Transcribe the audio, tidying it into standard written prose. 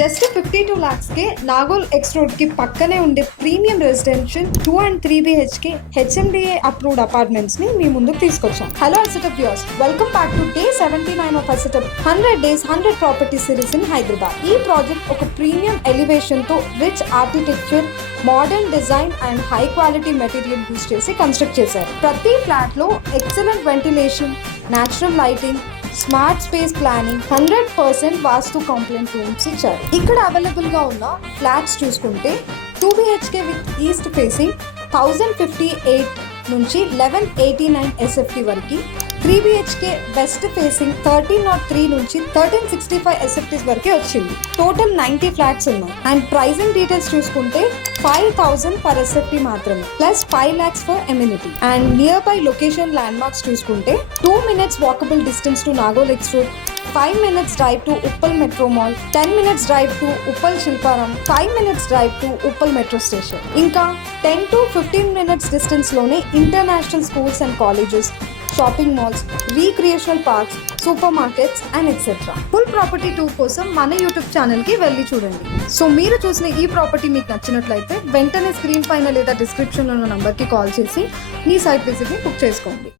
Just 52 lakhs కే Nagole X road కి పక్కనే ఉండే premium residential 2 and 3 BHK HMDA approved apartments ని మీ ముందుకు తీసుకొచ్చాం. Hello Assetup viewers, welcome back to day 79 of Assetup 100 days 100 property series in Hyderabad. ఈ ప్రాజెక్ట్ ఒక ప్రీమియం ఎలివేషన్ తో rich architecture, modern design and high quality material use చేసి construct చేశారు. ప్రతి ఫ్లాట్ లో excellent ventilation, natural lighting, smart space planning, 100% వాస్తు complaint rooms ఇచ్చారు. ఇక్కడ available గా ఉన్న ఫ్లాట్స్ చూసుకుంటే 2 BHK విత్ ఈస్ట్ ఫేసింగ్ 1058 నుంచి 1189 SFT వరకు, 3 BHK వెస్ట్ ఫేసింగ్ 1303 నుంచి 1365 SFTs వరకే వచ్చింది. టోటల్ 90 ఫ్లాట్స్ ఉన్నాయి. అండ్ ప్రైజింగ్ డీటెయిల్స్ చూసుకుంటే 5,000 పర్ SFT మాత్రమే, plus 5 lakhs for ఎమ్యూనిటీ. And near by location land marks చూసుకుంటే 2 minutes walkable distance to Nagole X road, 5 minutes drive to Uppal Metro Mall, 10 minutes drive to Uppal Shilparam, 5 minutes drive to Uppal Metro Station. ఇంకా 10 to 15 minutes distance లోనే international schools and colleges, shopping malls, recreational parks, super markets and etcetera. Full property tour కోసం మన YouTube channel కి వెళ్ళి చూడండి. So మీరు చూసిన ఈ ప్రాపర్టీ మీకు నచ్చినట్లయితే వెంటనే స్క్రీన్ పైన లేదా డిస్క్రిప్షన్ లో ఉన్న నంబర్ కి కాల్ చేసి మీ సైట్ విజిట్ ని బుక్ చేసుకోండి.